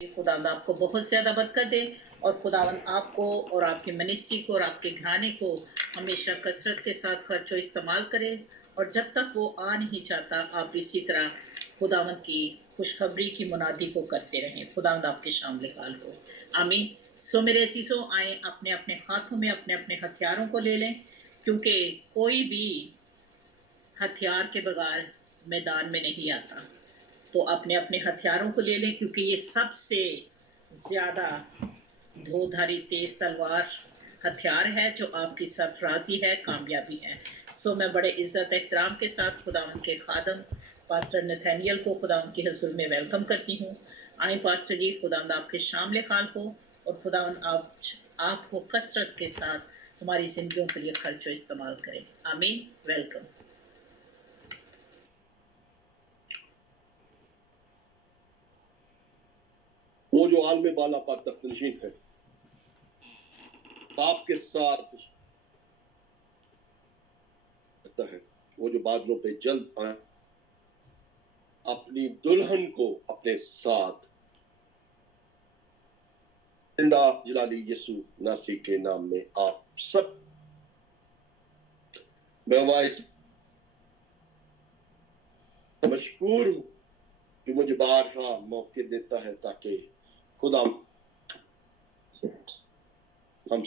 खुदावंद आपको बहुत ज़्यादा बरकत दे और खुदावंद आपको और आपकी मिनिस्ट्री को और आपके घराने को हमेशा कसरत के साथ खर्चो इस्तेमाल करे और जब तक वो आ नहीं चाहता आप इसी तरह खुदावंद की खुशखबरी की मुनादी को करते रहें। खुदावंद आपके शामिल हाल हो। आमीन। सो मेरे अजीजों, आए अपने अपने हाथों में अपने अपने हथियारों को ले लें, क्योंकि कोई भी हथियार के बगैर मैदान में नहीं आता। तो अपने अपने हथियारों को ले लें, क्योंकि ये सबसे ज़्यादा धोधारी तेज तलवार हथियार है जो आपकी सरफराजी है, कामयाबी है। सो मैं बड़े इज्जत एहतराम के साथ खुदावंद के खादम पास्टर नथानियल को खुदावंद के हुजूर में वेलकम करती हूँ। आए पास्टर जी, खुदावंद आपके शामिल हाल हो और खुदावंद आपको कसरत के साथ हमारी जिंदगियों के लिए खर्चो इस्तेमाल करें। आमीन। वेलकम। वो जो आलम बाला पर तख्तनशीन है, आपके साथ है, वो जो बादलों पे जल्द आए, अपनी दुल्हन को अपने साथ जिंदा जलाली यसु नासी के नाम में आप सब मैं वाइस मशकूर हूँ कि मुझे बारहा मौके देता है ताकि खुदा हम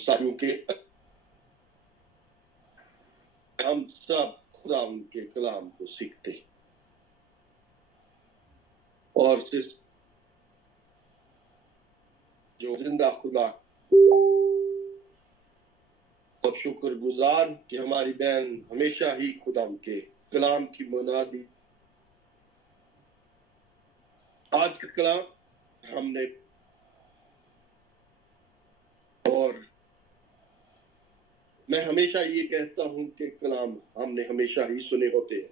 सब खुदा उनके कलाम को सीखते और जो जिंदा खुदा और शुक्रगुजार कि हमारी बहन हमेशा ही खुदा उनके कलाम की मुनादी। आज का कलाम हमने और मैं हमेशा ये कहता हूं कि कलाम हमने हमेशा ही सुने होते हैं।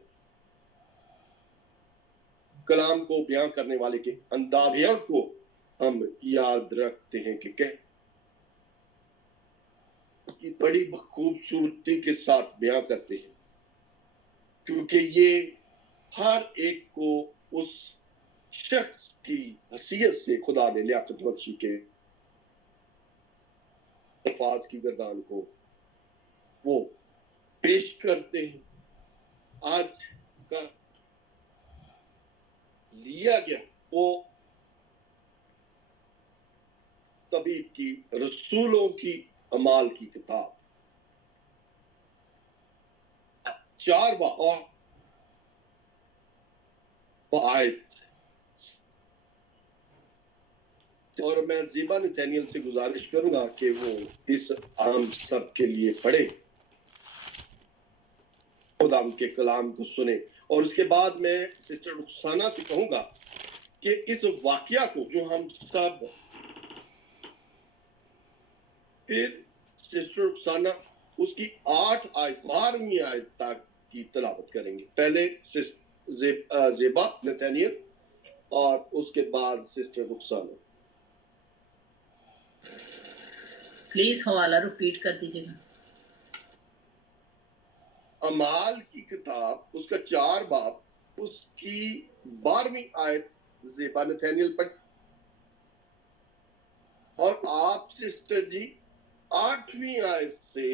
कलाम को बयां करने वाले के अंदाज़िया को हम याद रखते हैं कि इसकी बड़ी खूबसूरती के साथ बयां करते हैं, क्योंकि ये हर एक को उस शख्स की हैसियत से खुदा ने लियाकत बख्शी के अल्फाज की गर्दान को वो पेश करते हैं। आज का लिया गया वो तबीब की रसूलों की अमाल की किताब 4 बार आयत, और मैं ज़ीबा नथानियल से गुजारिश करूंगा कि वो इस आम सब के लिए पढ़े, खुदा के कलाम को सुने, और उसके बाद मैं सिस्टर रुखसाना से कहूंगा कि इस वाकया को जो हम सब फिर सिस्टर रुखसाना उसकी 8 आयत 12वीं आयत तक की तिलावत करेंगे। पहले ज़ेबा नथानियल और उसके बाद सिस्टर रुखसाना। प्लीज हवाला रिपीट कर दीजिएगा। अमाल की किताब उसका 4 बाब उसकी 12वीं आयत ज़ेबा नथानियल पढ़, और आप सिस्टर जी 8वीं आयत से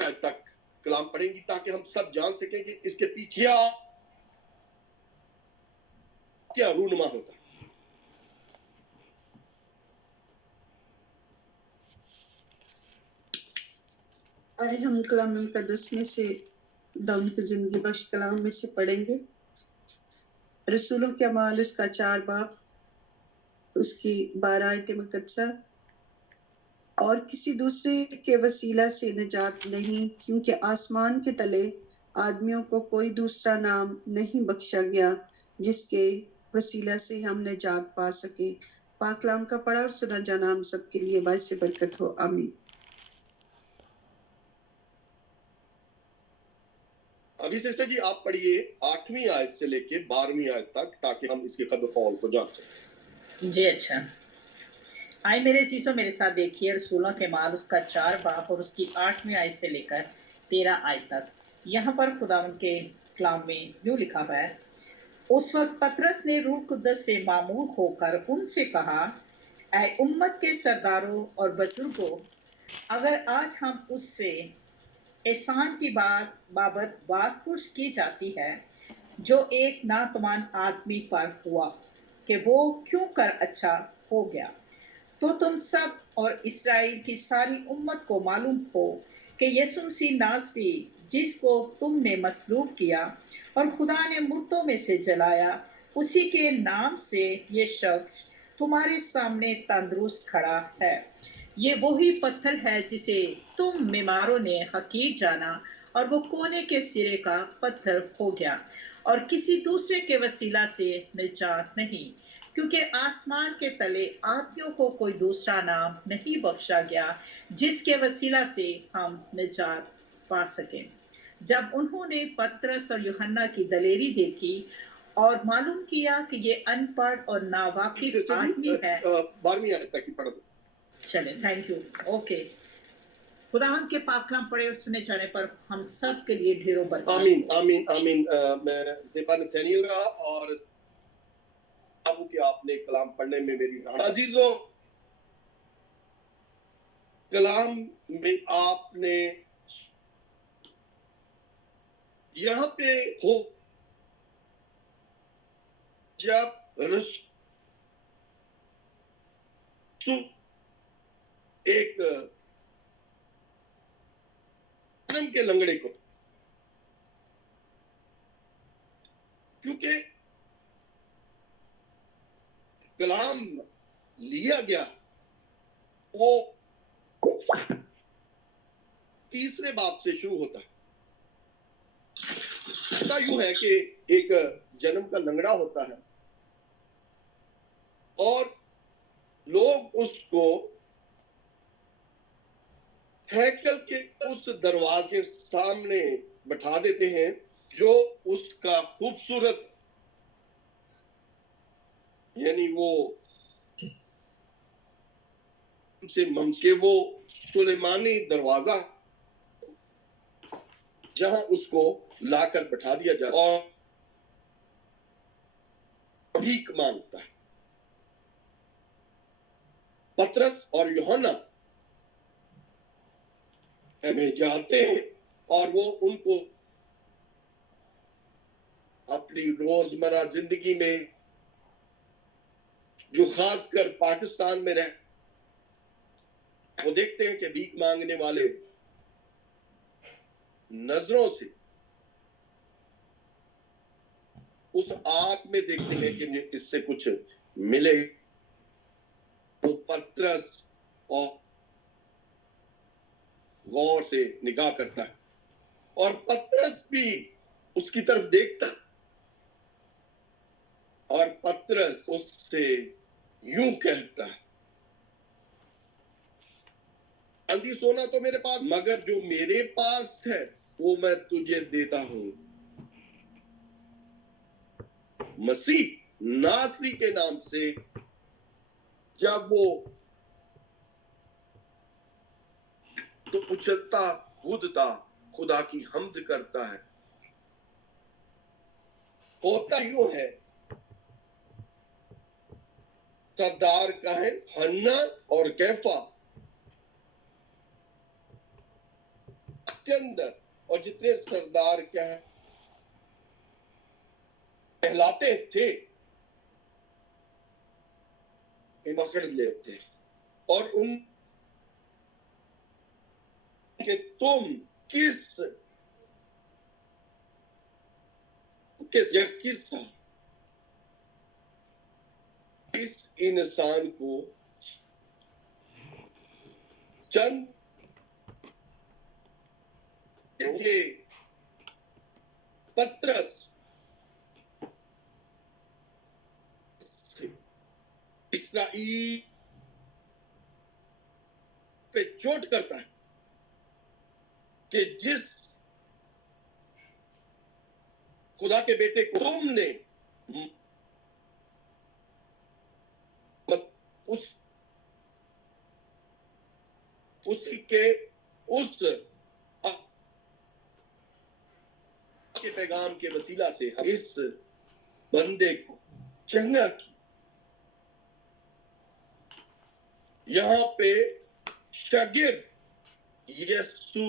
तक कलाम पढ़ेंगी, ताकि हम सब जान सकें कि इसके पीछे क्या रूनुमा होता है। आए हम कलाम मुक़द्दस में से दाऊद की जिंदगी बख्श कलाम में से पढ़ेंगे। रसूलों के अमाल उसका 4 बाब उसकी 12 आयत मुक़द्दसा। और किसी दूसरे के वसीला से निजात नहीं, क्योंकि आसमान के तले आदमियों को कोई दूसरा नाम नहीं बख्शा गया जिसके वसीला से हम निजात पा सके। पाक कलाम का पढ़ा और सुना जाना हम सबके लिए बाइस बरकत हो। आमीन। अभी सिस्टर जी आप पढ़िए 8वीं आयत से लेके 12वीं आयत तक, ताकि हम इसके कद्र फौल को जान सकें। जी अच्छा। आए मेरे सीसो मेरे साथ देखिए रसूलों के माल उसका 4 बाब और उसकी 8वीं आयत से लेकर 13 आयत तक। यहाँ पर खुदा के कलाम में यूँ लिखा हुआ है, उस वक्त पतरस ने रूह कुद्दस से मामूर होकर उनसे कहा, ऐ उम्मत के सरदारों और बुजुर्गों, अगर आज हम उससे एहसान की बाबत बासपुरस की जाती है जो एक नातमान आदमी पर हुआ कि वो क्यों कर अच्छा हो गया, तो तुम सब और इसराइल की सारी उम्मत को मालूम हो कि यीशु मसीह नासरी, जिसको तुमने मसलूब किया और खुदा ने मुर्दों में से जलाया, उसी के नाम से ये शख्स तुम्हारे सामने तंदुरुस्त खड़ा है। ये वही पत्थर है जिसे तुम बीमारों ने हकीर जाना और वो कोने के सिरे का पत्थर हो गया, और किसी दूसरे के वसीला से निजात नहीं, क्योंकि आसमान के तले आदमियों को कोई दूसरा नाम नहीं बख्शा गया जिसके वसीला से हम निजात पा सकें। जब उन्होंने पतरस और यूहन्ना की दलेरी देखी और मालूम किया कि ये अनपढ़ और नावाकिफ आदमी है, 12वीं आयत तक की पढ़ दो। चले, थैंक यू। ओके, खुदावंद के पाक कलाम पढ़े और सुने जाने पर हम सब के लिए ढेरों बरकत। आमीन आमीन आमीन। मैं ज़ेबा नथानियल का और अबू के आपने कलाम पढ़ने में मेरी अजीजों, कलाम में आपने यहाँ पे हो जब रसूल एक जन्म के लंगड़े को, क्योंकि कलाम लिया गया वो तीसरे बाब से शुरू होता है। यूं है कि एक जन्म का लंगड़ा होता है और लोग उसको हैकल के उस दरवाजे सामने बैठा देते हैं जो उसका खूबसूरत, यानी वो से ममके वो सुलेमानी दरवाजा जहां उसको लाकर बैठा दिया जाए और भीख मांगता है। पतरस और यूहन्ना हमें जाते हैं और वो उनको अपनी रोजमर्रा जिंदगी में, जो खासकर पाकिस्तान में रहे, वो देखते हैं कि भीख मांगने वाले नजरों से उस आस में देखते हैं कि इससे कुछ मिले। वो पतरस और गौर से निगाह करता है और पतरस भी उसकी तरफ देखता है और पतरस उससे यूं कहता है, चांदी सोना तो मेरे पास, मगर जो मेरे पास है वो मैं तुझे देता हूं। मसीह नासरी के नाम से जब वो तो उछलता कूदता खुदा की हम्द करता है। होता यूं है, सरदार काहन हन्ना और कैफा के अंदर और जितने सरदार कहलाते थे पकड़ लेते और उन कि तुम किस इस इंसान को चंद ये पतरस इस्राइल पे चोट करता है कि जिस खुदा के बेटे को तुमने उसके उस के पैगाम के वसीला से इस बंदे को चंगा किया। यहाँ पे शागिर्द यीशु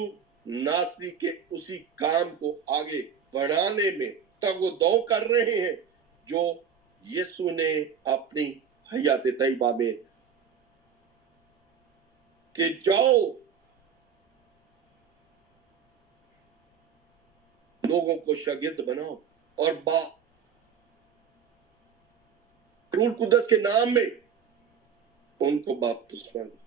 नासरी के उसी काम को आगे बढ़ाने में तगोदौ कर रहे हैं जो यीशु ने अपनी हयात तैयबा में कि जाओ लोगों को शागिर्द बनाओ और रूह कुदस के नाम में उनको बपतिस्मा दो।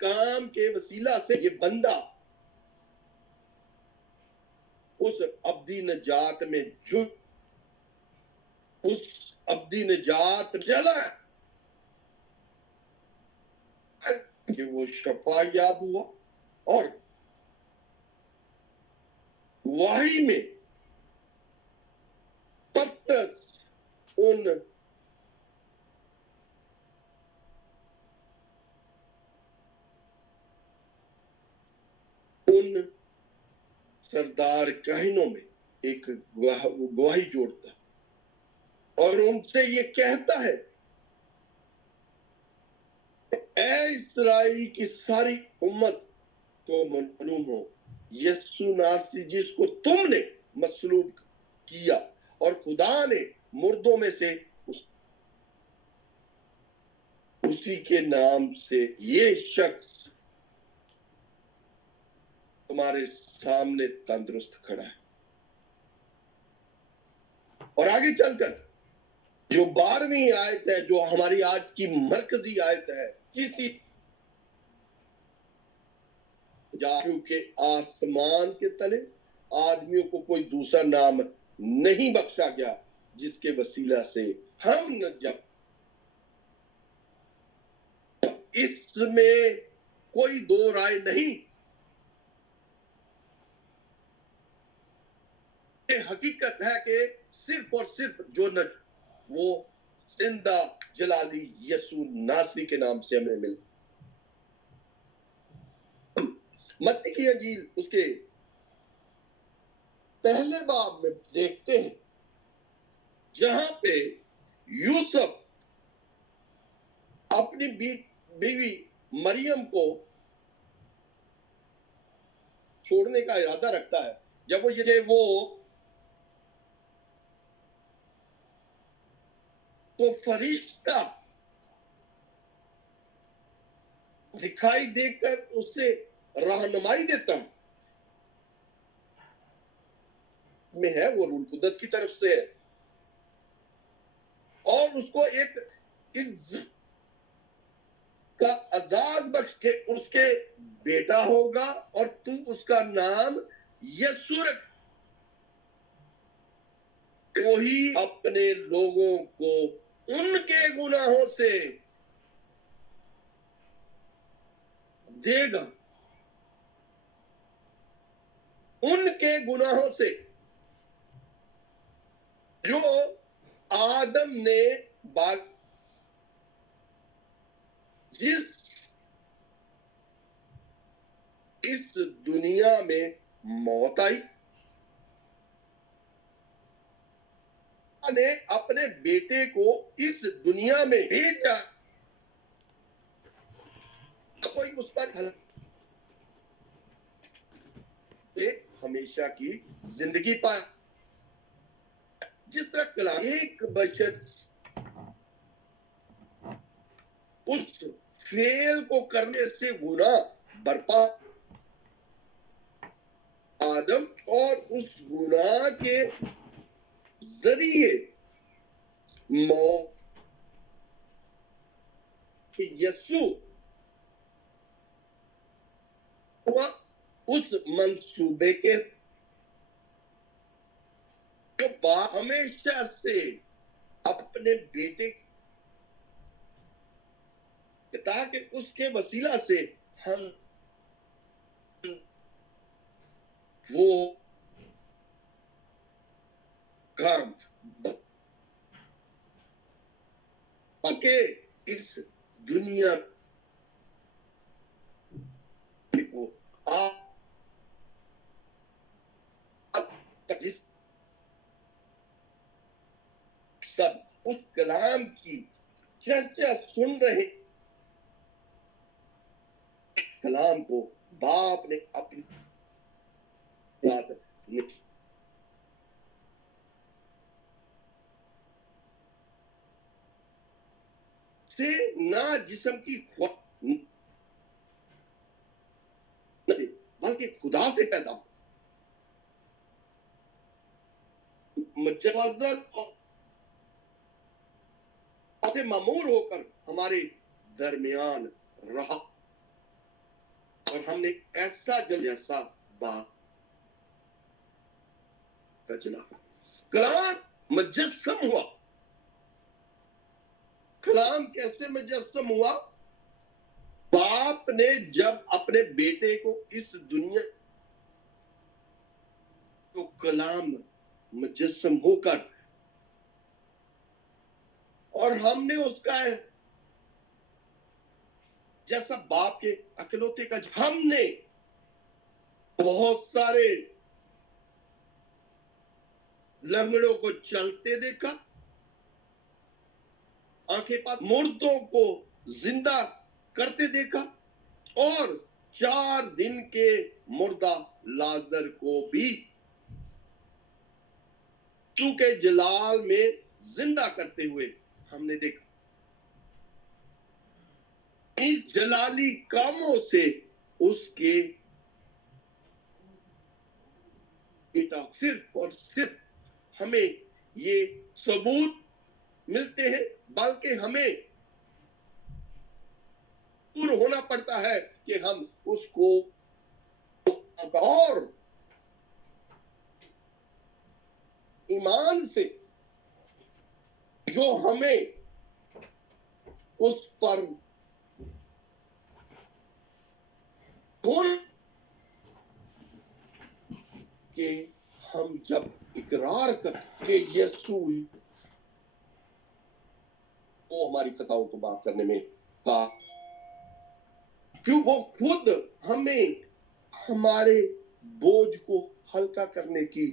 काम के वसीला से ये बंदा उस अब्दी नजात में उस अब्दी नजात चला कि वो शफा याब हुआ और वही में पतरस उन सरदार काहिनों में एक गवाही जोड़ता और उनसे ये कहता है, ऐ इस्राएल की सारी उम्मत को मालूम हो, यीशु नासरी जिसको तुमने मसलूब किया और खुदा ने मुर्दों में से उसी के नाम से ये शख्स तुम्हारे सामने तंदुरुस्त खड़ा है। और आगे चलकर जो 12वीं आयत है, जो हमारी आज की मरकजी आयत है, किसी क्योंकि आसमान के तले आदमियों को कोई दूसरा नाम नहीं बख्शा गया जिसके वसीला से हम न जब इसमें कोई दो राय नहीं। हकीकत है कि सिर्फ और सिर्फ जो न वो जिंदा जलाली यीशु नासरी के नाम से हमें मिला। मत्ती की अंजील उसके पहले बाब में देखते हैं जहां पे यूसुफ अपनी बीवी मरियम को छोड़ने का इरादा रखता है। जब वो तो फरिश्ता दिखाई देकर उसे रहनुमाई देता है में है, वो रूह कुदस की तरफ से है और उसको एक इज्जत का आजाद बख्श के उसके बेटा होगा और तू उसका नाम यीशु रख। वही अपने लोगों को उनके गुनाहों से देगा, उनके गुनाहों से जो आदम ने जिस इस दुनिया में मौत आई, ने अपने बेटे को इस दुनिया में भेजा, कोई उस पर हमेशा की जिंदगी पाए। जिस तरह कलाम एक बचत उस फेल को करने से गुनाह बरपा आदम और उस गुनाह के जरिए मौत यीशु हुआ उस मंसूबे के जो बाप हमेशा से अपने बेटे ताकि उसके वसीला से हम वो काम के इस दुनिया को سب اس کلام کی چرچا سن رہے کلام کو باپ نے اپنی بات سے نہ جسم کی بلکہ خدا سے پیدا ہو مجوزت سے معمور ہو کر ہمارے درمیان رہا اور ہم نے ایسا جیسا باپ کا چلا کلام مجسم ہوا. کلام کیسے مجسم ہوا؟ باپ نے جب اپنے بیٹے کو اس دنیا تو کلام مجسم ہو کر اور ہم نے اس کا جیسا باپ کے اکلوتے کا ہم نے بہت سارے لنگڑوں کو چلتے دیکھا، آنکھیں پاس مردوں کو زندہ کرتے دیکھا اور 4 دن کے مردہ لازر کو بھی چونکہ جلال میں زندہ کرتے ہوئے ہم نے دیکھا. اس جلالی کاموں سے اس کے بیٹا صرف اور صرف ہمیں یہ ثبوت ملتے ہیں، بلکہ ہمیں دور ہونا پڑتا ہے کہ ہم اس کو اور ایمان سے جو ہمیں اس پر کہ ہم جب اقرار کریں کہ یسوع وہ ہماری خطاؤں کو معاف کرنے میں کیوں وہ خود ہمیں ہمارے بوجھ کو ہلکا کرنے کی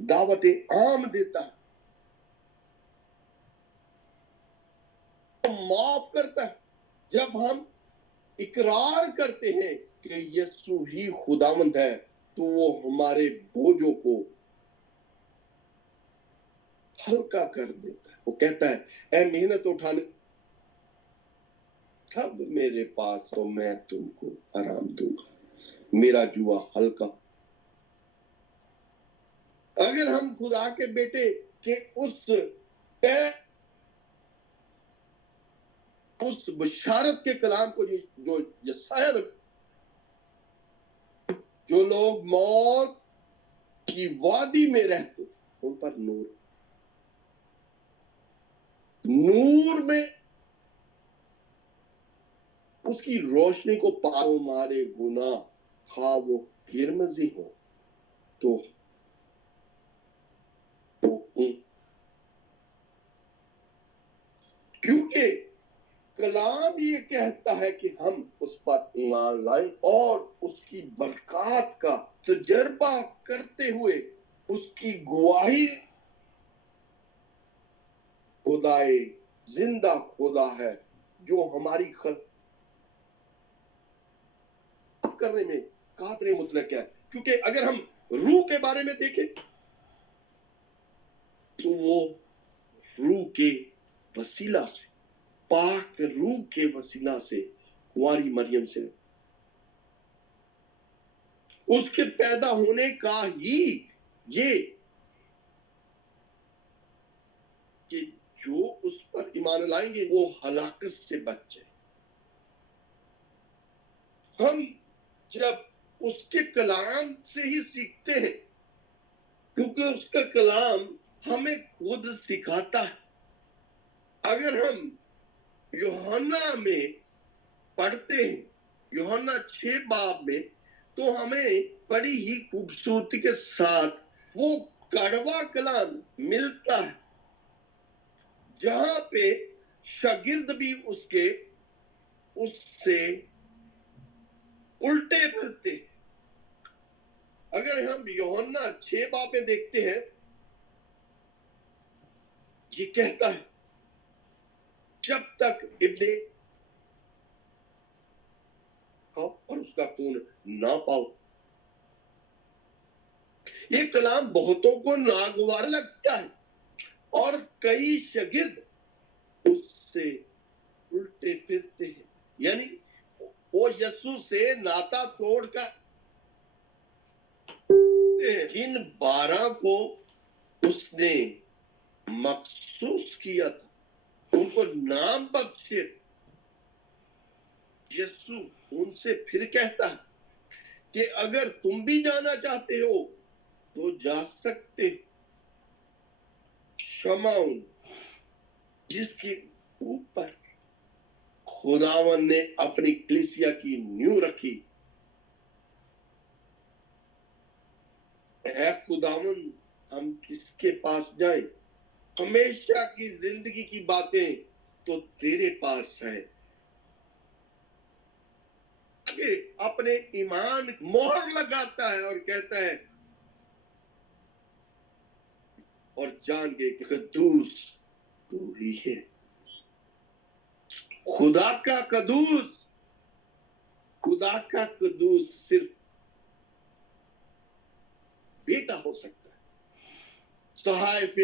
دعوت عام دیتا ہے، معاف کرتا ہے. جب ہم اقرار کرتے ہیں کہ یسوع ہی خداوند ہے تو وہ ہمارے بوجھوں کو ہلکا کر دیتا ہے. وہ کہتا ہے اے محنت اٹھانے سب میرے پاس تو میں تم کو آرام دوں گا، میرا جوا ہلکا. اگر ہم خدا کے بیٹے کے اس بشارت کے کلام کو جو یسایہ جو لوگ موت کی وادی میں رہتے ان پر نور میں اس کی روشنی کو پاؤ ہمارے گناہ خواہ وہ قرمزی ہو تو کیونکہ کلام یہ کہتا ہے کہ ہم اس پر ایمان لائیں اور اس کی برکات کا تجربہ کرتے ہوئے اس کی گواہی خدائے زندہ خدا ہے جو ہماری کرنے میں قادر مطلق ہے. کیونکہ اگر ہم روح کے بارے میں دیکھیں تو وہ روح کے وسیلہ سے پاک روح کے وسیلہ سے کنواری مریم سے اس کے پیدا ہونے کا ہی یہ کہ جو اس پر ایمان لائیں گے وہ ہلاکت سے بچ جائے. ہم جب اس کے کلام سے ہی سیکھتے ہیں کیونکہ اس کا کلام ہمیں خود سکھاتا ہے. اگر ہم یوحنا میں پڑھتے ہیں یوحنا 6 باب میں تو ہمیں بڑی ہی خوبصورتی کے ساتھ وہ کڑوا کلام ملتا ہے جہاں پہ شاگرد بھی اس سے الٹے پھرتے. اگر ہم یوحنا 6 باب میں دیکھتے ہیں یہ کہتا ہے جب تک ابن اور اس کا خون نہ پاؤ. یہ کلام بہتوں کو ناگوار لگتا ہے اور کئی شاگرد اس سے الٹے پھرتے ہیں. یعنی وہ یسوع سے ناتا توڑ کر جن 12 کو اس نے مخصوص کیا تھا ان کو نام بخشے. یسوع ان سے پھر کہتا ہے کہ اگر تم بھی جانا چاہتے ہو تو جا سکتے. شمعون جس کے اوپر خداوند نے اپنی کلیسیا کی نیو رکھی. اے خداوند ہم کس کے پاس جائیں؟ ہمیشہ کی زندگی کی باتیں تو تیرے پاس ہیں. کہ اپنے ایمان مہر لگاتا ہے اور کہتا ہے اور جان کے قدوس تو ہی ہے. خدا کا قدوس صرف بیٹا ہو سکتا ہے. صحائف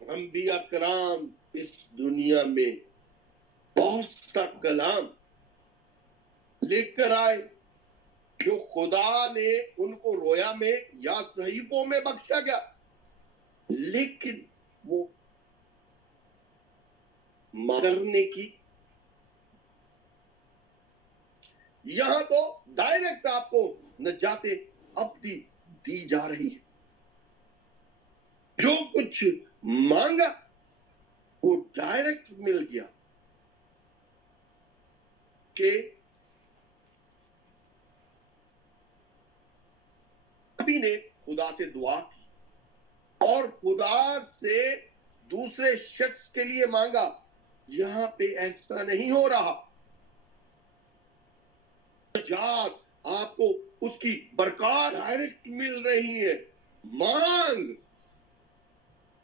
انبیاء کرام اس دنیا میں بہت سا کلام لے کر آئے جو خدا نے ان کو رویا میں یا صحیفوں میں بخشا گیا, لیکن وہ کرنے کی یہاں تو ڈائریکٹ آپ کو نجات ابدی دی جا رہی ہے. جو کچھ مانگا وہ ڈائریکٹ مل گیا. کہ ابھی نے خدا سے دعا کی اور خدا سے دوسرے شخص کے لیے مانگا. یہاں پہ ایسا نہیں ہو رہا. آپ کو اس کی برکات ڈائریکٹ مل رہی ہے. مانگ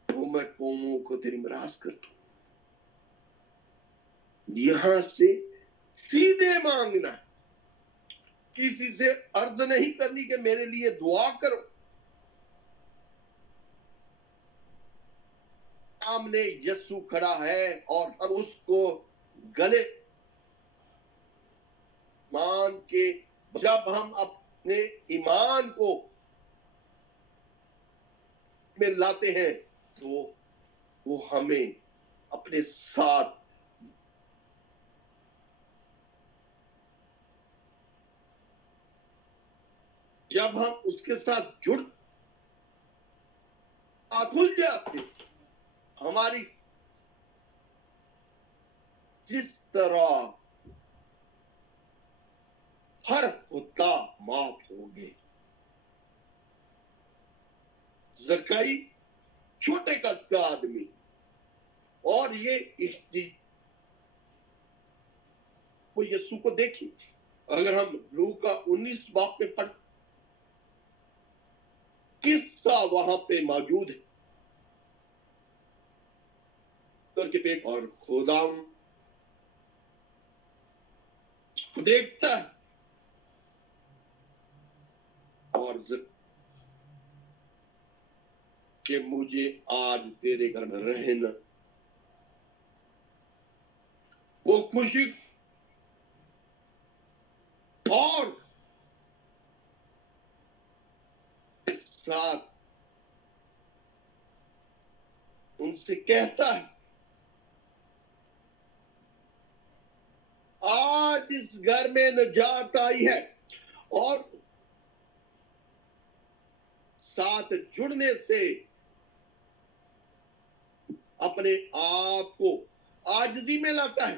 تو میں قوموں کو تیری میراث کر دوں. یہاں سے سیدھے مانگنا, کسی سے عرض نہیں کرنی کہ میرے لیے دعا کرو. سامنے یسوع کھڑا ہے اور ہم اس کو گلے مان کے جب ہم اپنے ایمان کو میں لاتے ہیں تو وہ ہمیں اپنے ساتھ جب ہم اس کے ساتھ جڑ کھل جاتے, ہماری جس طرح ہر خطا معاف ہوں گے. زکائی چھوٹے قد کا آدمی اور یہ وہ یسوع کو دیکھی. اگر ہم لوکا 19 باب میں پڑھ قصہ وہاں پہ موجود ہے کے پیٹ اور خدا اس کو دیکھتا ہے اور کہ مجھے آج تیرے گھر میں رہنا. وہ خوشی اور ساتھ ان سے کہتا ہے آج اس گھر میں نجات آئی ہے. اور ساتھ جڑنے سے اپنے آپ کو عاجزی میں لاتا ہے.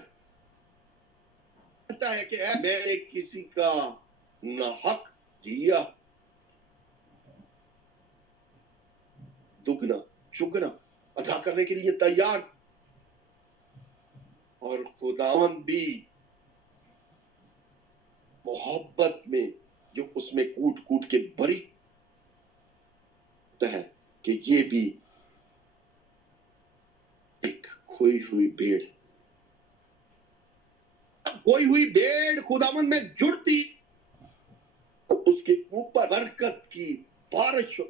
کہتا ہے کہ میں نے کسی کا نہ حق دیا, دگنا چگنا ادا کرنے کے لیے تیار. اور خداوند بھی محبت میں جو اس میں کوٹ کوٹ کے بری ہے کہ یہ بھی खोई हुई भेड़। खोई हुई भेड़ खुदावंद में जुड़ती तो उसके ऊपर बरकत की बारिश हो।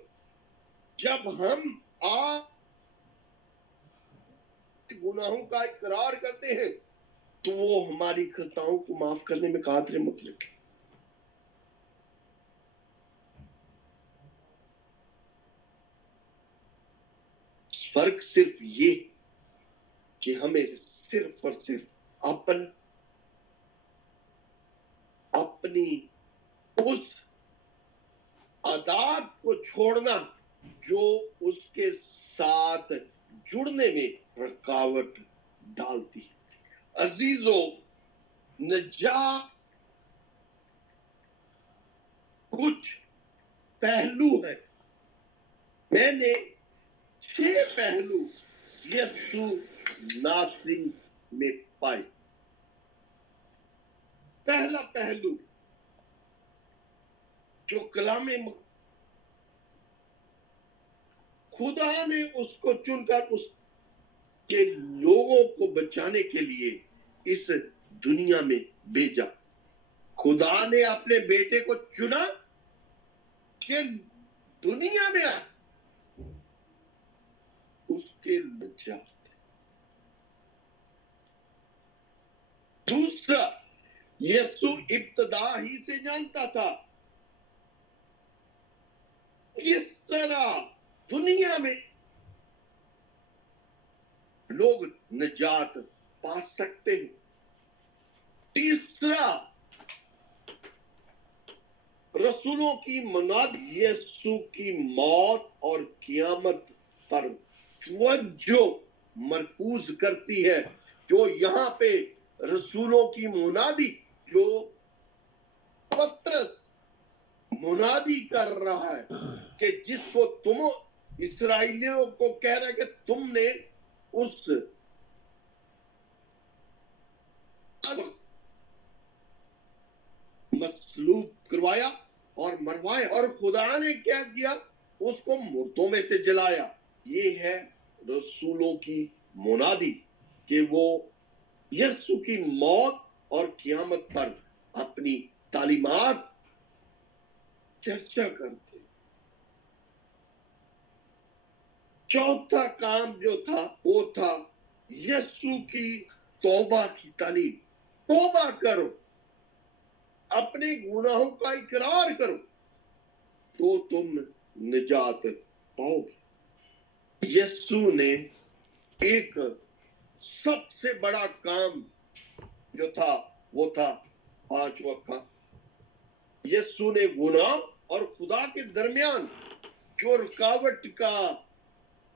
जब हम गुनाहों का इकरार करते हैं तो वो हमारी खताओं को माफ करने में कादर मत रखे। फर्क सिर्फ ये कि हमें सिर्फ और सिर्फ अपनी उस आदत को छोड़ना जो उसके साथ जुड़ने में रुकावट डालती है। अजीजों, नजात कुछ पहलू है। मैंने 6 पहलू यीशु नासरी में पाए। पहला पहलू जो कलामे खुदा ने उसको चुनकर उसके लोगों को बचाने के लिए इस दुनिया में भेजा। खुदा ने अपने बेटे को चुना कि दुनिया में उसके नजात। दूसरा, यीशु इब्तदा ही से जानता था किस तरह दुनिया में लोग निजात पा सकते हैं। तीसरा, रसूलों की मुनाद यीशु की मौत और क़यामत पर तवज्जो मरकूज करती है। जो यहाँ पे रसूलों की मुनादी, जो पतरस मुनादी कर रहा है कि जिसको तुम इस्राएलियों को कह रहे कि तुमने उस मसलूब करवाया और मरवाया, और खुदा ने क्या किया, उसको मुर्दों में से जलाया। ये है रसूलों की मुनादी कि वो यीशु की मौत और क़यामत पर अपनी तालीमात चर्चा करते। चौथा काम जो था वो था यीशु की तौबा की तालीम। तौबा करो, अपने गुनाहों का इकरार करो तो तुम निजात पाओगे। यीशु ने एक सबसे बड़ा काम जो था वो था 5 वक्त का। यीशु ने गुनाह और खुदा के दरमियान जो रुकावट का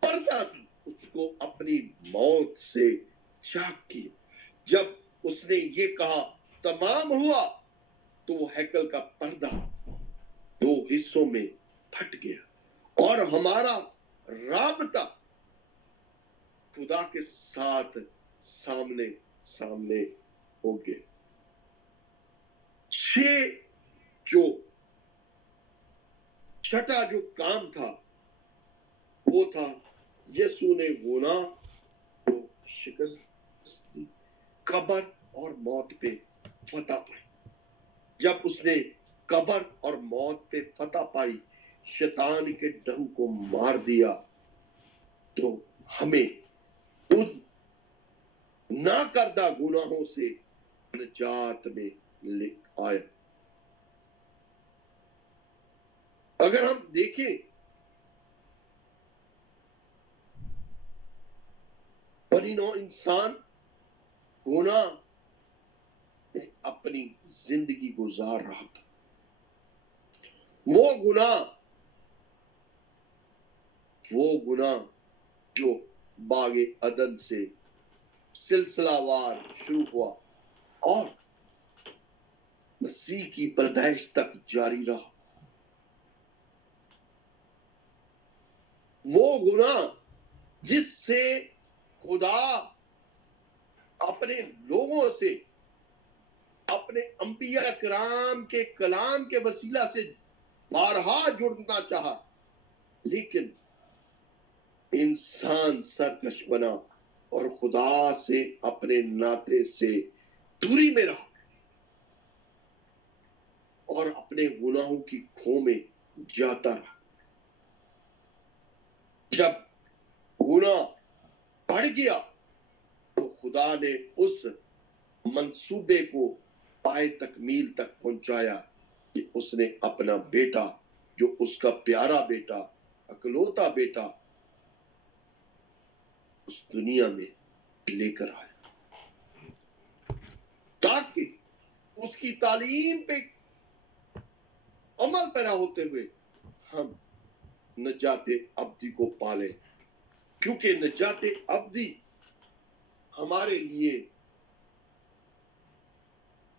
पर्दा था उसको अपनी मौत से चाक किया। जब उसने ये कहा तमाम हुआ तो वो हैकल का पर्दा 2 हिस्सों में फट गया और हमारा राबता खुदा के साथ सामने सामने हो गया। 6 जो काम था वो था यीशु ने गुनाह को शिकस्त दी, कब्र और मौत पे फतह पाई। जब उसने कब्र और मौत पे फतह पाई, शैतान के डंक को मार दिया, तो हमें उन ना करदा गुनाहों से निजात में ले आया। अगर हम देखें बनिनो इंसान गुनाह में अपनी जिंदगी गुजार रहा था। वो गुनाह जो बागे अदन से सिलसिलावार शुरू हुआ और मसीह की पैदाइश तक जारी रहा। वो गुनाह जिससे खुदा अपने लोगों से अपने अंबिया किराम के कलाम के वसीला से बारहा जुड़ना चाहा, लेकिन इंसान सरकश बना اور خدا سے اپنے ناطے سے دوری میں رہا اور اپنے گناہوں کی کھو میں جاتا رہا. جب گناہ بڑھ گیا تو خدا نے اس منصوبے کو پائے تکمیل تک پہنچایا کہ اس نے اپنا بیٹا, جو اس کا پیارا بیٹا, اکلوتا بیٹا, اس دنیا میں لے کر آیا تاکہ اس کی تعلیم پہ عمل پیرا ہوتے ہوئے ہم نجات ابدی کو پالیں, کیونکہ نجات ابدی ہمارے لیے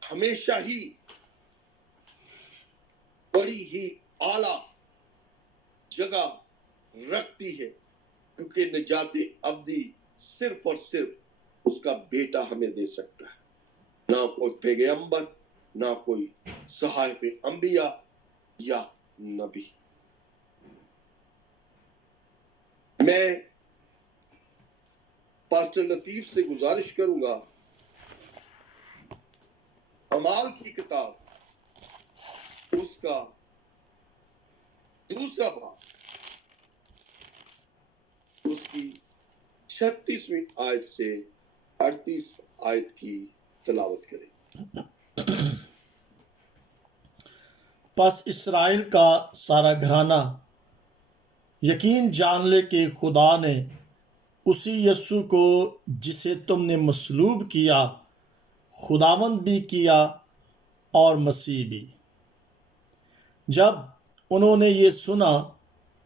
ہمیشہ ہی بڑی ہی اعلیٰ جگہ رکھتی ہے, کیونکہ نجات ابدی صرف اور صرف اس کا بیٹا ہمیں دے سکتا ہے. نہ کوئی پیغمبر, نہ کوئی صحائف انبیاء یا نبی. میں پاسٹر لطیف سے گزارش کروں گا, اعمال کی کتاب اس کا 2 باب اس کی 36ویں آیت سے 38 آیت کی تلاوت کریں. پس اسرائیل کا سارا گھرانہ یقین جان لے کہ خدا نے اسی یسوع کو جسے تم نے مصلوب کیا خداوند بھی کیا اور مسیح بھی. جب انہوں نے یہ سنا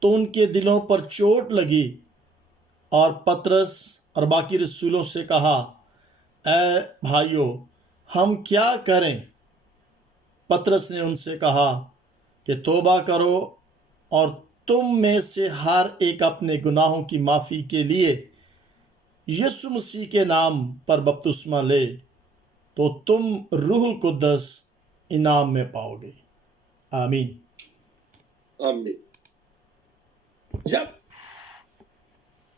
تو ان کے دلوں پر چوٹ لگی اور پطرس اور باقی رسولوں سے کہا, اے بھائیو ہم کیا کریں؟ پطرس نے ان سے کہا کہ توبہ کرو اور تم میں سے ہر ایک اپنے گناہوں کی معافی کے لیے یسوع مسیح کے نام پر بپتسمہ لے تو تم روح القدس انعام میں پاؤ گے. آمین. آمین. جب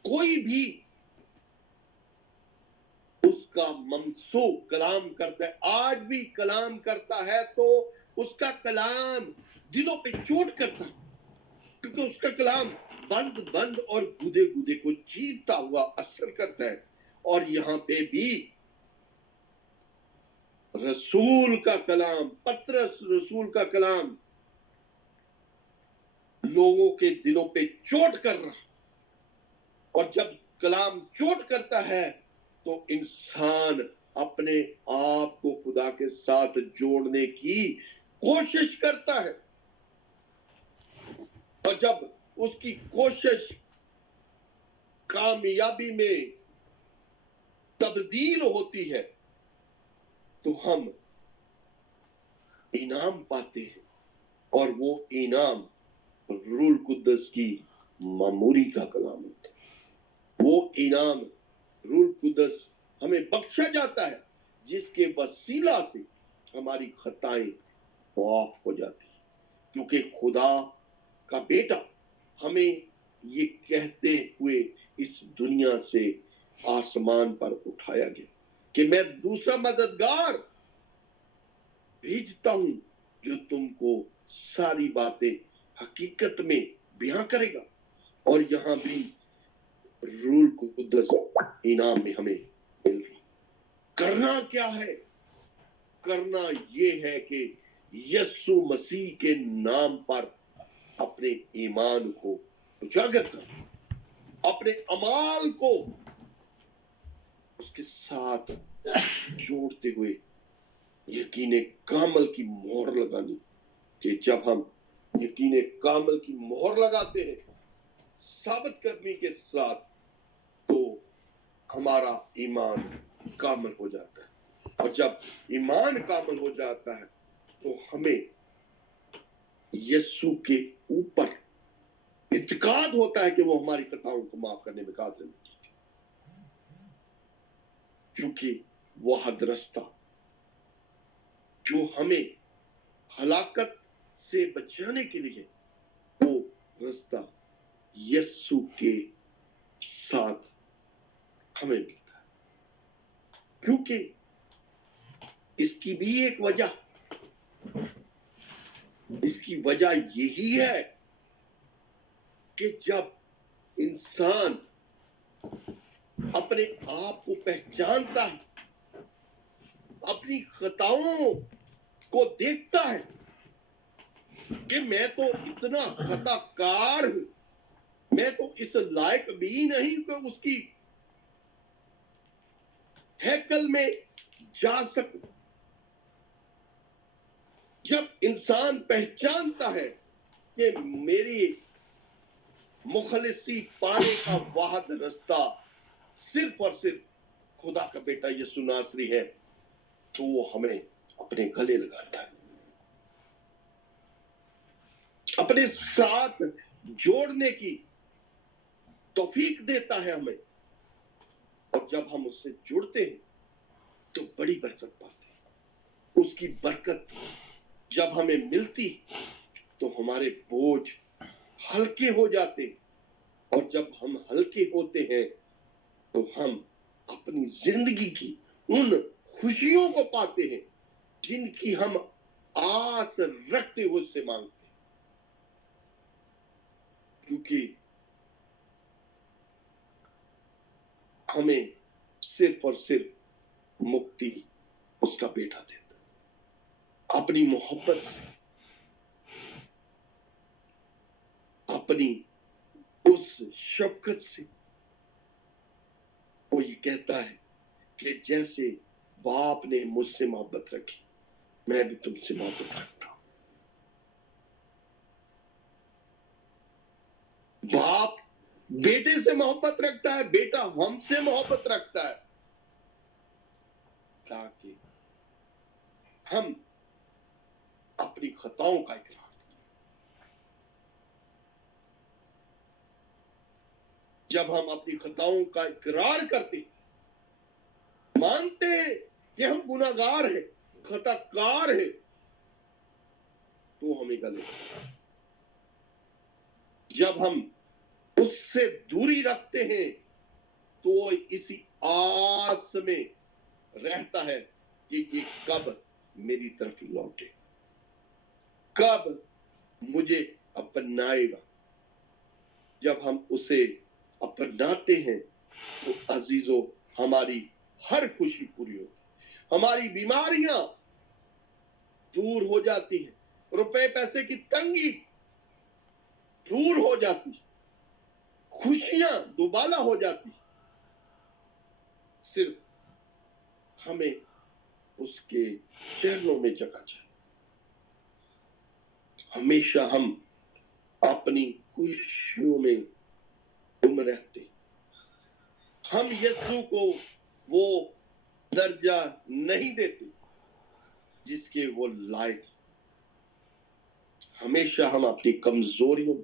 کوئی بھی اس کا منسوخ کلام کرتا ہے, آج بھی کلام کرتا ہے, تو اس کا کلام دلوں پہ چوٹ کرتا ہے, کیونکہ اس کا کلام بند اور گودے کو چیرتا ہوا اثر کرتا ہے. اور یہاں پہ بھی رسول کا کلام, پطرس رسول کا کلام لوگوں کے دلوں پہ چوٹ کر رہا, اور جب کلام چوٹ کرتا ہے تو انسان اپنے آپ کو خدا کے ساتھ جوڑنے کی کوشش کرتا ہے, اور جب اس کی کوشش کامیابی میں تبدیل ہوتی ہے تو ہم انعام پاتے ہیں, اور وہ انعام روح القدس کی معموری کا کلام ہوتا ہے. وہ انعام روح القدس ہمیں بخشا جاتا ہے, جس کے وسیلہ سے ہماری خطائیں معاف ہو جاتی ہیں, کیونکہ خدا کا بیٹا ہمیں یہ کہتے ہوئے اس دنیا سے آسمان پر اٹھایا گیا کہ میں دوسرا مددگار بھیجتا ہوں جو تم کو ساری باتیں حقیقت میں بیان کرے گا. اور یہاں بھی روح القدس انعام میں ہمیں مل رہی. کرنا کیا ہے؟ کرنا یہ ہے کہ یسوع مسیح کے نام پر اپنے ایمان کو اجاگر کرنا, اپنے اعمال کو اس کے ساتھ جوڑتے ہوئے یقین کامل کی مہر لگانی, کہ جب ہم یقین کامل کی مہر لگاتے ہیں ثابت کرنے کے ساتھ, تو ہمارا ایمان کامل ہو جاتا ہے. اور جب ایمان کامل ہو جاتا ہے تو ہمیں یسوع کے اوپر اعتقاد ہوتا ہے کہ وہ ہماری خطاؤں کو معاف کرنے میں قادر ہے, کیونکہ وہ حد رستہ جو ہمیں ہلاکت سے بچانے کے لیے, وہ رستہ یسوع کے ساتھ ہمیں क्योंकि इसकी भी एक वजह, इसकी वजह यही है कि जब इंसान अपने आप को पहचानता है, अपनी खताओं को देखता है कि मैं तो इतना खताकार हूं, मैं तो इस लायक भी नहीं कि उसकी हैकल में जा सकूं। जब इंसान पहचानता है कि मेरी मुखलिसी पाने का वाहद रास्ता सिर्फ और सिर्फ खुदा का बेटा यीशु नासरी है, तो वो हमें अपने गले लगाता है, अपने साथ जोड़ने की तौफीक देता है हमें। और जब हम उससे जुड़ते हैं तो बड़ी बरकत पाते हैं। उसकी बरकत जब हमें मिलती तो हमारे बोझ हल्के हो जाते हैं, और जब हम हल्के होते हैं तो हम अपनी जिंदगी की उन खुशियों को पाते हैं जिनकी हम आस रखते हुए उससे मांगते हैं, क्योंकि हमें सिर्फ और सिर्फ मुक्ति उसका बेटा देता, अपनी मोहब्बत से, अपनी उस शफकत से। वो ये कहता है कि जैसे बाप ने मुझसे मोहब्बत रखी, मैं भी तुमसे मोहब्बत रखता हूं। बाप बेटे से मोहब्बत रखता है, बेटा हमसे मोहब्बत रखता है, ताकि हम अपनी खताओं का इकरार, जब हम अपनी खताओं का इकरार करते, मानते हैं कि हम गुनाहगार हैं, खताकार हैं, तो हमें गले। जब हम उससे दूरी रखते हैं तो वो इसी आस में रहता है कि ये कब मेरी तरफ लौटे, कब मुझे अपनाएगा। जब हम उसे अपनाते हैं तो अजीजों, हमारी हर खुशी पूरी होती, हमारी बीमारियां दूर हो जाती हैं, रुपए पैसे की तंगी दूर हो जाती, खुशियां दुबाला हो जाती। सिर्फ हमें उसके चरणों में जगह चाहिए। हमेशा हम अपनी खुशियों में गुम रहते, हम यीशु को वो दर्जा नहीं देते जिसके वो लायक। हमेशा हम अपनी कमजोरियों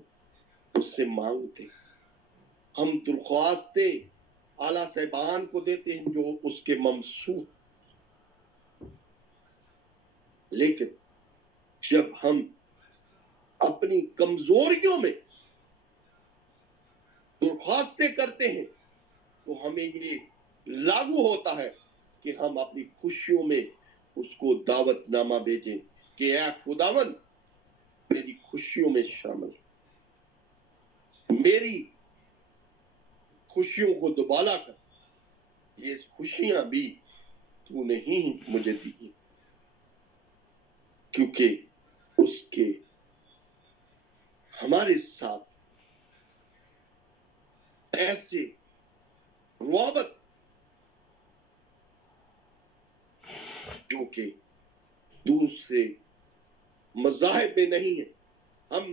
उससे मांगते, हम दरख्वास्तें आला साहिबान को देते हैं जो उसके ममसूर। लेकिन जब हम अपनी कमजोरियों में दरख्वास्तें करते हैं तो हमें ये लागू होता है कि हम अपनी खुशियों में उसको दावतनामा भेजें कि ऐ खुदावन, मेरी खुशियों में शामिल, मेरी खुशियों को दुबाला कर, ये खुशियां भी तूने ही मुझे दी, क्योंकि उसके हमारे साथ ऐसे रुआबत जो कि दूसरे मज़ाहिब में नहीं है। हम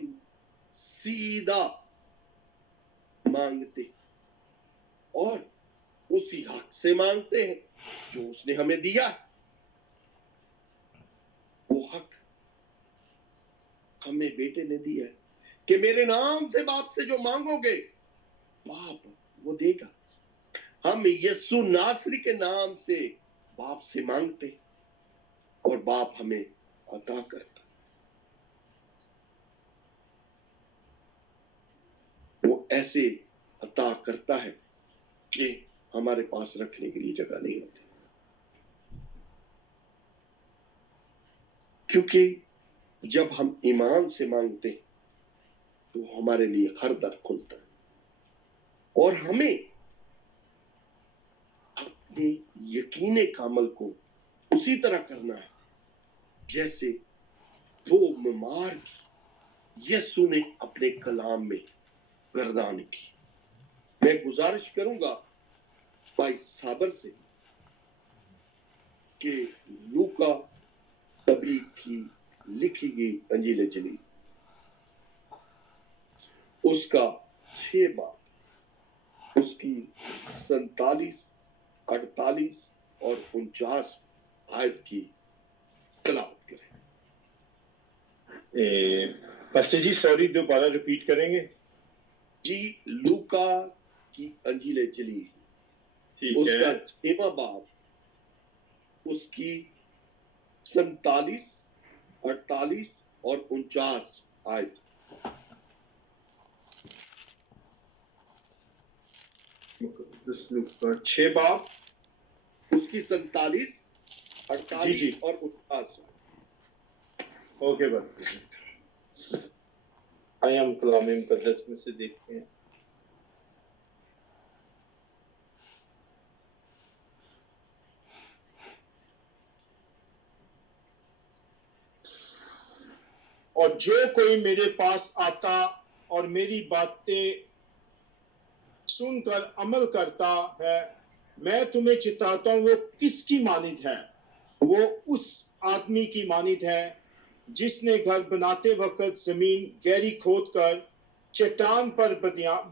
सीधा मांगते और उसी हक से मांगते हैं जो उसने हमें दिया। वो हक हमें बेटे ने दिया है कि मेरे नाम से बाप से जो मांगोगे बाप वो देगा। हम यीशु नासरी के नाम से बाप से मांगते और बाप हमें अता करता। वो ऐसे अता करता है कि हमारे पास रखने के लिए जगह नहीं होती। کیونکہ جب ہم ایمان سے مانگتے ہیں تو ہمارے لیے ہر در کھلتا ہے اور ہمیں اپنے یقین کامل کو اسی طرح کرنا ہے جیسے وہ بیمار کی یسوع نے اپنے کلام میں گردان کی. میں گزارش کروں گا بھائی صابر سے کہ لوکا نبی کی لکھی گئی انجیل جلیل اس کا 6 باب اس کی 47 48 اور 49 آیت کی تلاوت کریں. پاسٹر جی سوری دوبارہ ریپیٹ کریں گے. جی لوکا کی انجیل جلیل ٹھیک اس ہے. کا 6واں باب اس کی 47 48 اور 49 آیت. لوکا 6 باب اس کی 47 48 جی. اور 49. اوکے بس آئے ہم کلام مقدس میں سے دیکھتے ہیں. اور جو کوئی میرے پاس آتا اور میری باتیں سن کر عمل کرتا ہے میں تمہیں چتراتا ہوں وہ کس کی مانند ہے. وہ اس آدمی کی مانند ہے جس نے گھر بناتے وقت زمین گہری کھود کر چٹان پر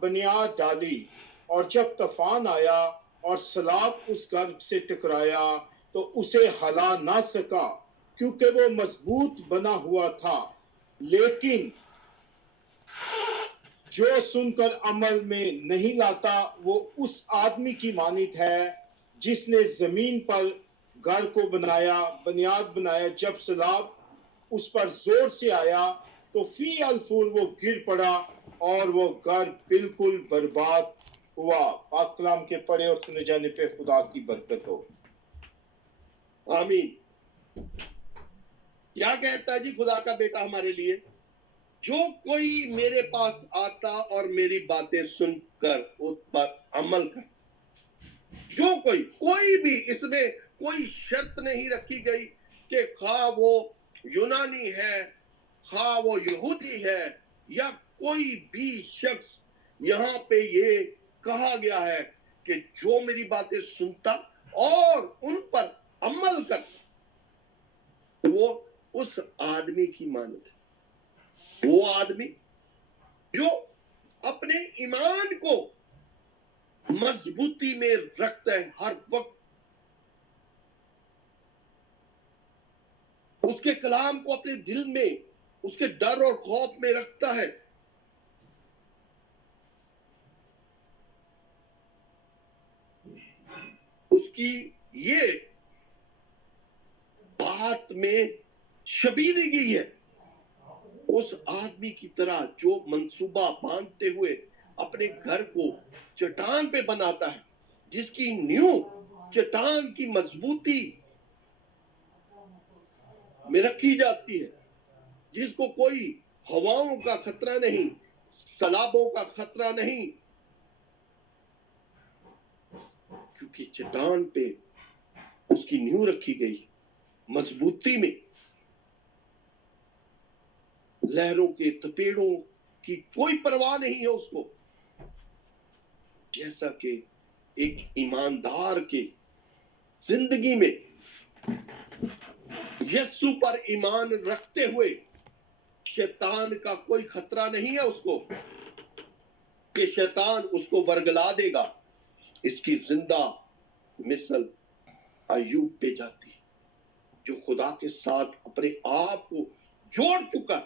بنیاد ڈالی اور جب طوفان آیا اور سیلاب اس گھر سے ٹکرایا تو اسے ہلا نہ سکا کیونکہ وہ مضبوط بنا ہوا تھا. لیکن جو سن کر عمل میں نہیں لاتا وہ اس آدمی کی مانند ہے جس نے زمین پر گھر کو بنیاد بنایا. جب سیلاب اس پر زور سے آیا تو فی الفور وہ گر پڑا اور وہ گھر بالکل برباد ہوا. پاک کلام کے پڑھے اور سنے جانے پہ خدا کی برکت ہو. آمین. کیا کہتا ہے جی خدا کا بیٹا ہمارے لیے؟ جو کوئی میرے پاس آتا اور میری باتیں سن کر اس پر عمل کرتا. جو کوئی بھی اس میں کوئی شرط نہیں رکھی گئی کہ خواہ وہ یونانی ہے خواہ وہ یہودی ہے یا کوئی بھی شخص. یہاں پہ یہ کہا گیا ہے کہ جو میری باتیں سنتا اور ان پر عمل کرتا وہ اس آدمی کی مانند ہے. وہ آدمی جو اپنے ایمان کو مضبوطی میں رکھتا ہے ہر وقت اس کے کلام کو اپنے دل میں اس کے ڈر اور خوف میں رکھتا ہے. اس کی یہ بات میں شبیہگی ہے اس آدمی کی طرح جو منصوبہ باندھتے ہوئے اپنے گھر کو چٹان پہ بناتا ہے جس کی نیو چٹان کی مضبوطی میں رکھی جاتی ہے جس کو کوئی ہواؤں کا خطرہ نہیں سیلابوں کا خطرہ نہیں کیونکہ چٹان پہ اس کی نیو رکھی گئی مضبوطی میں. لہروں کے تپیڑوں کی کوئی پرواہ نہیں ہے اس کو. جیسا کہ ایک ایماندار کے زندگی میں یسوع پر ایمان رکھتے ہوئے شیطان کا کوئی خطرہ نہیں ہے اس کو کہ شیطان اس کو ورگلا دے گا. اس کی زندہ مثل ایوب پہ جاتی جو خدا کے ساتھ اپنے آپ کو جوڑ چکا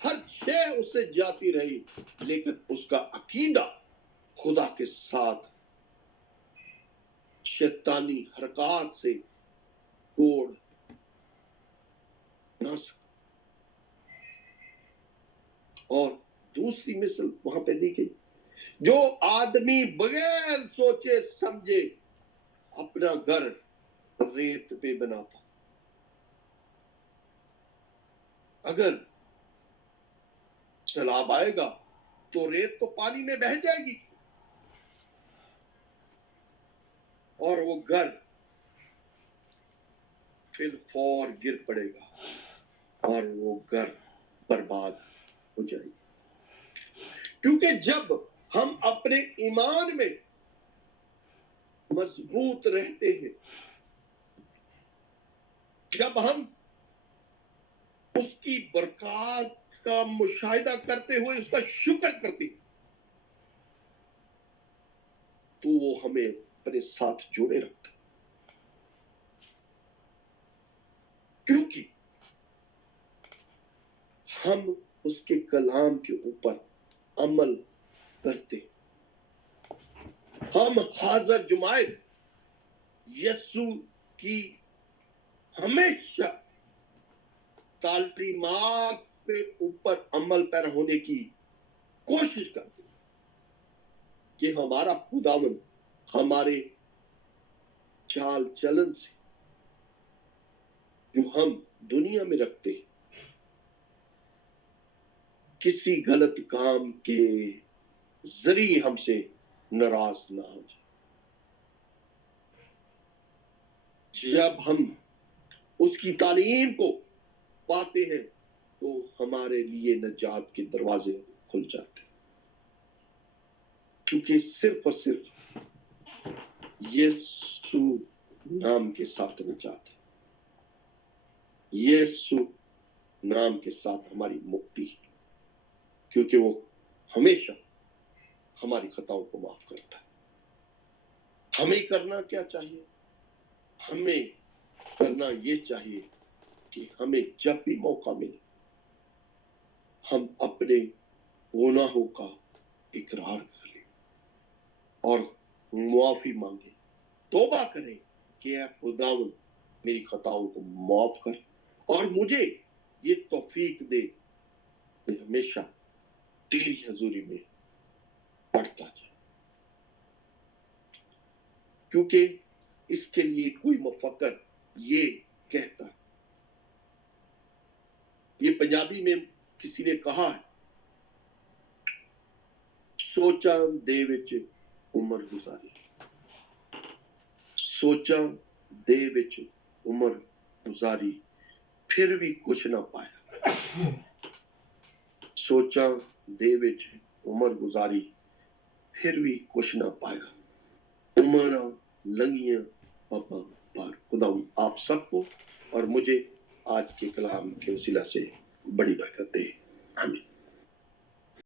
ہر شے اس سے جاتی رہی لیکن اس کا عقیدہ خدا کے ساتھ شیطانی حرکات سے توڑ نہ سکا. اور دوسری مثل وہاں پہ دی گئی جو آدمی بغیر سوچے سمجھے اپنا گھر ریت پہ بناتا अगर सैलाब आएगा तो रेत तो पानी में बह जाएगी और वो घर फिर फौर गिर पड़ेगा और वो घर बर्बाद हो जाएगी। क्योंकि जब हम अपने ईमान में मजबूत रहते हैं, जब हम उसकी बरकत का मुशाहिदा करते हुए उसका शुक्र करते हैं, तो वो हमें अपने साथ जोड़े रखता है। क्योंकि हम उसके कलाम के ऊपर अमल करते हैं। हम हाजिर जुमायत यस्सु की हमेशा तालीमात पे ऊपर अमल पैरा होने की कोशिश करते हैं कि हमारा खुदावन हमारे चाल चलन से जो हम दुनिया में रखते हैं किसी गलत काम के जरिए हमसे नाराज ना हो जाए। जब हम उसकी तालीम को पाते हैं तो हमारे लिए नजात के दरवाजे खुल जाते हैं, क्योंकि सिर्फ और सिर्फ यीशु नाम के साथ नजात है, यीशु नाम के साथ हमारी मुक्ति है, क्योंकि वो हमेशा हमारी खताओं को माफ करता है। हमें करना क्या चाहिए? हमें करना ये चाहिए कि हमें जब भी मौका मिले हम अपने गुनाहों का इकरार कर लें और मुआफी मांगे, तौबा करें कि ऐ खुदावन मेरी खताओं को माफ कर और मुझे ये तौफीक दे कि हमेशा तेरी हजूरी में पढ़ता जाए। क्योंकि इसके लिए कोई मुफक्कर ये कहता है, ये पंजाबी में किसी ने कहा है, सोचा दे विच उम्र गुजारी, सोचा दे विच उम्र गुजारी फिर भी कुछ ना पाया, सोचा दे विच उम्र गुजारी फिर भी कुछ ना पाया, उम्र लंघियां पापा पार। खुदा आप सबको और मुझे आज के कलाम के वसीला से बड़ी बरकत दे। आमीन।